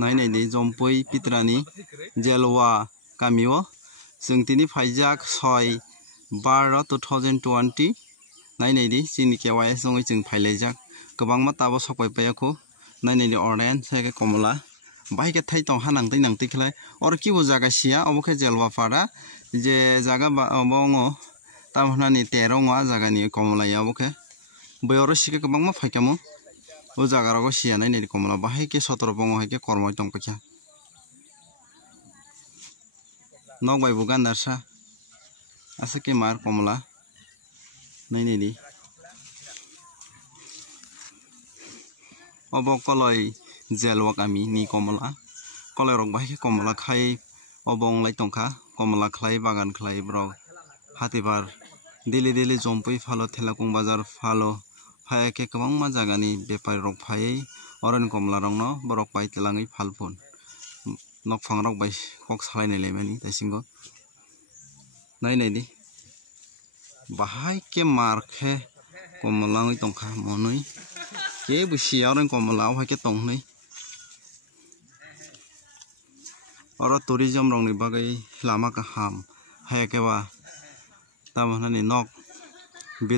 नायनाय नि जम्पै पित्रानि जेलवा गामियाव जों दिनै फाइजाक 6/12/2020 नायनाय नि जोंनि KYS जों फाइलायजाक गोबां मा ताबो सकबायखौ नायनाय नि अरेन्ज सायके कमला बाइके थाइ दं हानांदै नांदै खलाय और कि वो जागा सिया अबखे जेलवा फारा जे जागा बंगो तामहानानि 13 जागानि कमलाया अबखे बैयाव सिके गोबां मा फाइकामो ओ जागा रगो सिया नायनाय नि कमला बाहाय के 17 बंगो हायके कर्मय दं पखा नग बाय बुगानदारसा आसे के मार कमला नायनाय नि अब कलय जेलवा गामि नि कमला कलय रग बाहाय कमला खाय अबंग लाई तंखा कमला खलाय बागान खलाय ब्रग हातिबार दिल्ली दिल्ली जम्पै फालो थेलाकुं बाजार फालो फाय के गोबां मा जागानि बेपारी रग फाय अरेन कमला रंग न बरक पाइ तेलाङै फालफोन नक फां रग बाय कक सालायनाय लायमानि दासिमबो नायनाय नि बाहाय के मारखे कमलाङै तंखा मनै के बुसिया अरेन कमला हाय के तंगनै और टूरिज्म रंगनि बागै लामा गाहाम हाय के बा तामहानानि नक